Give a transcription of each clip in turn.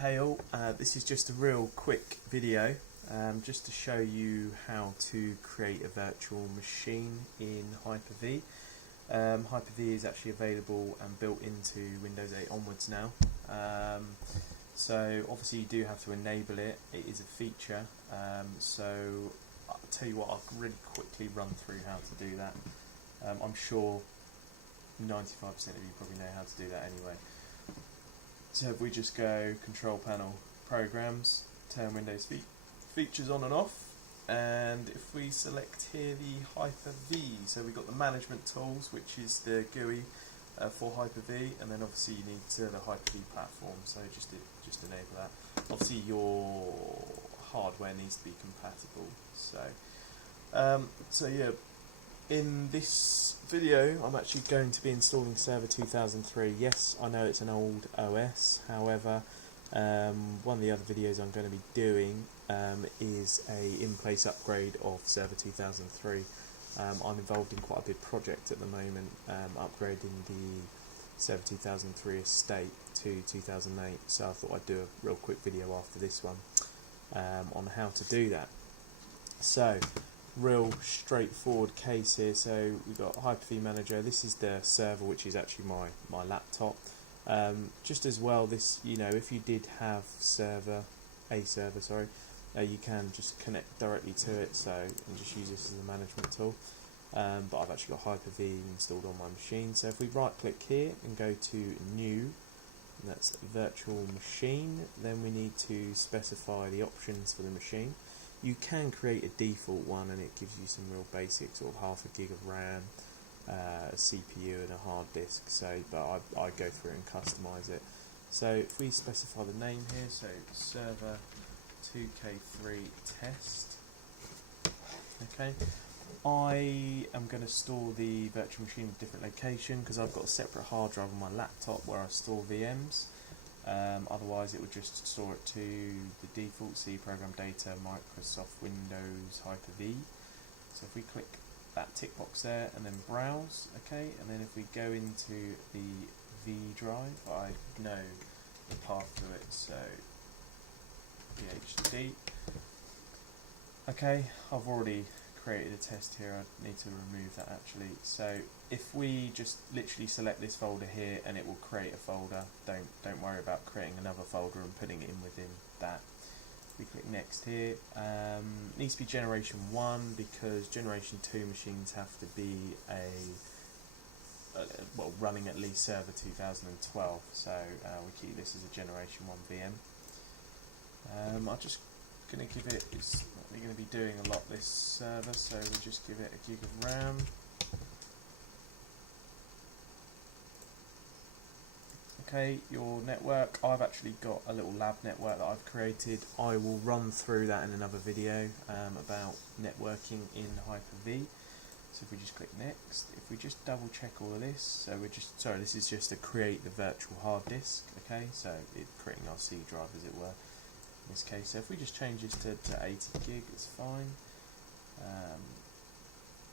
Hey all, this is just a real quick video just to show you how to create a virtual machine in Hyper-V. Hyper-V is actually available and built into Windows 8 onwards now. So obviously you do have to enable it. It is a feature. So I'll tell you what, I'll really quickly run through how to do that. I'm sure 95% of you probably know how to do that anyway. So if we just go Control Panel, Programs, turn Windows Features on and off, and if we select here the Hyper-V, so we've got the Management Tools, which is the GUI for Hyper-V, and then obviously you need the Hyper-V platform, so just enable that. Obviously your hardware needs to be compatible, so yeah. In this video I'm actually going to be installing Server 2003. Yes, I know it's an old OS, however one of the other videos I'm going to be doing is a in-place upgrade of Server 2003. I'm involved in quite a big project at the moment, upgrading the Server 2003 estate to 2008, so I thought I'd do a real quick video after this one on how to do that. So real straightforward case here. So we've got Hyper-V Manager. This is the server, which is actually my laptop. Just as well, this, you know, if you did have a server, sorry, you can just connect directly to it. So and just use this as a management tool. But I've actually got Hyper-V installed on my machine. So if we right-click here and go to New, and that's Virtual Machine, then we need to specify the options for the machine. You can create a default one and it gives you some real basic sort of half a gig of RAM, a CPU and a hard disk, but I go through and customise it. So if we specify the name here, so Server 2K3 Test, okay, I am going to store the virtual machine in a different location because I've got a separate hard drive on my laptop where I store VMs. Otherwise it would just store it to the default C Program Data Microsoft Windows Hyper-V. So if we click that tick box there and then browse, okay, and then if we go into the V drive, I know the path to it, so PhD. Okay, I've already created a test here. I need to remove that actually. So if we just literally select this folder here and it will create a folder, don't worry about creating another folder and putting it in within that. We click next here. Needs to be generation 1 because generation 2 machines have to be well, running at least Server 2012, so we keep this as a generation 1 VM. I'm just going to give it, it's not really going to be doing a lot this server, so we'll just give it a gig of RAM. Okay, your network, I've actually got a little lab network that I've created. I will run through that in another video about networking in Hyper-V. So if we just click next, if we just double check all of this, so we're just, sorry, this is just to create the virtual hard disk, okay, so it's creating our C drive as it were in this case. So if we just change this to 80 gig, it's fine.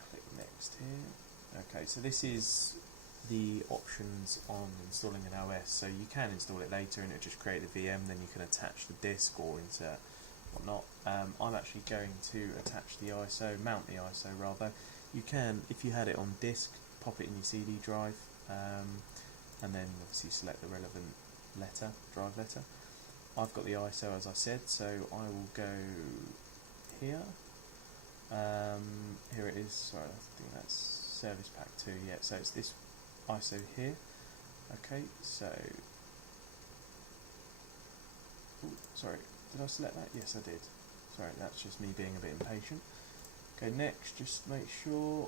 Click next here. Okay, so this is the options on installing an OS, so you can install it later and it'll just create the VM, then you can attach the disk or insert whatnot. I'm actually going to attach the ISO, mount the ISO rather. You can, if you had it on disk, pop it in your CD drive and then obviously select the relevant letter, drive letter. I've got the ISO as I said, so I will go here. Here it is, sorry, I think that's Service Pack 2, yeah, so it's this ISO here. Okay, so, ooh, sorry, did I select that? Yes, I did. Sorry, that's just me being a bit impatient. Okay, next, just make sure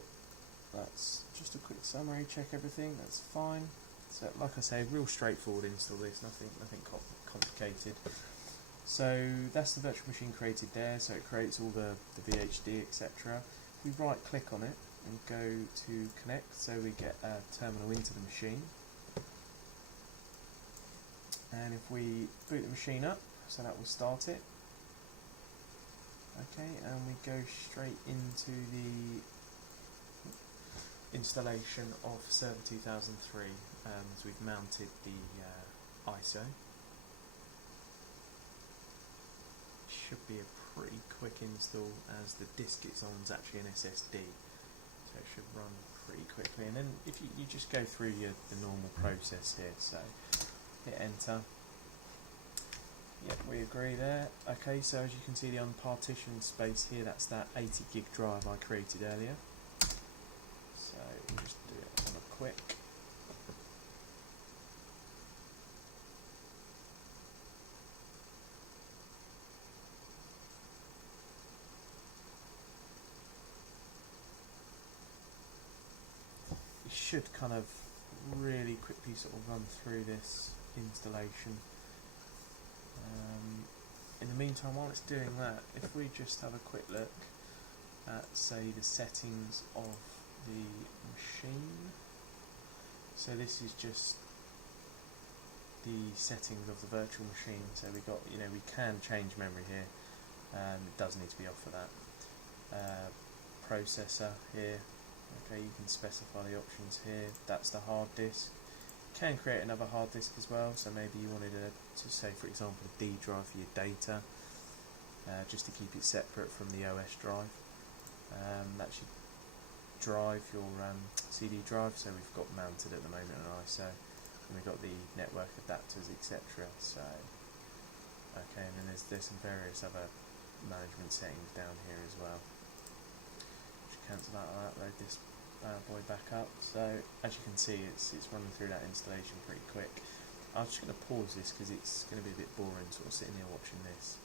that's just a quick summary, check everything, that's fine. So, like I say, real straightforward install this, nothing complicated. So that's the virtual machine created there, so it creates all the VHD, etc. If we right click on it and go to connect, so we get a terminal into the machine. And if we boot the machine up, so that will start it. Okay, and we go straight into the installation of Server 2003, so we've mounted the ISO. should be a pretty quick install, as the disk it's on is actually an SSD, so it should run pretty quickly. And then if you just go through the normal process here, so hit enter. Yep, we agree there. Okay, so as you can see, the unpartitioned space here, that's that 80 gig drive I created earlier. So we'll just do it on a quick. It should kind of really quickly sort of run through this installation. In the meantime, while it's doing that, if we just have a quick look at, say, the settings of the machine. So this is just the settings of the virtual machine. So we got, we can change memory here. It does need to be off for that. Processor here. Okay, you can specify the options here. That's the hard disk. Can create another hard disk as well, so maybe you wanted to say, for example, a D drive for your data, just to keep it separate from the OS drive. That should drive your CD drive, so we've got mounted at the moment on ISO, and we've got the network adapters, etc. So, okay, and then there's some various other management settings down here as well. Just cancel that and upload this bad boy back up. So as you can see, it's running through that installation pretty quick. I'm just going to pause this because it's going to be a bit boring sort of sitting here watching this.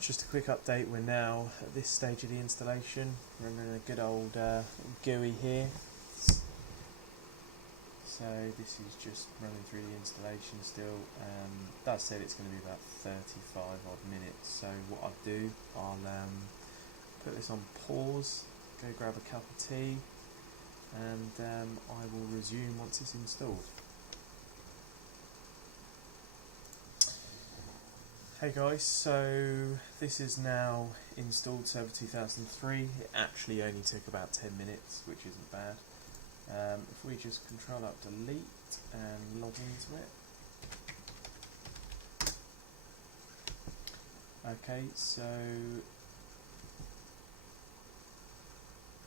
Just a quick update, we're now at this stage of the installation, running a good old GUI here. So this is just running through the installation still. That said, it's going to be about 35 odd minutes, so what I'll do, I'll put this on pause, go grab a cup of tea, and I will resume once it's installed. Hey guys, so this is now installed Server 2003. It actually only took about 10 minutes, which isn't bad. If we just Control Alt Delete and log into it. Okay, so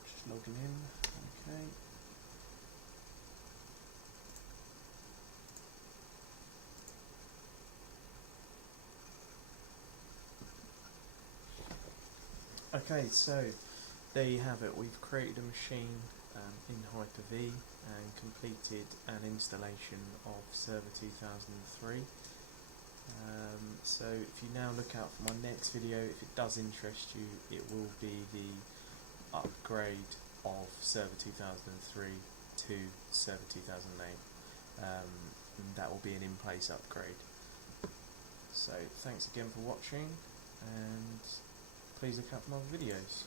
just logging in. Okay. Okay, so there you have it. We've created a machine in Hyper-V and completed an installation of Server 2003. So if you now look out for my next video, if it does interest you, it will be the upgrade of Server 2003 to Server 2008. And that will be an in-place upgrade. So thanks again for watching, and please look out for my other videos.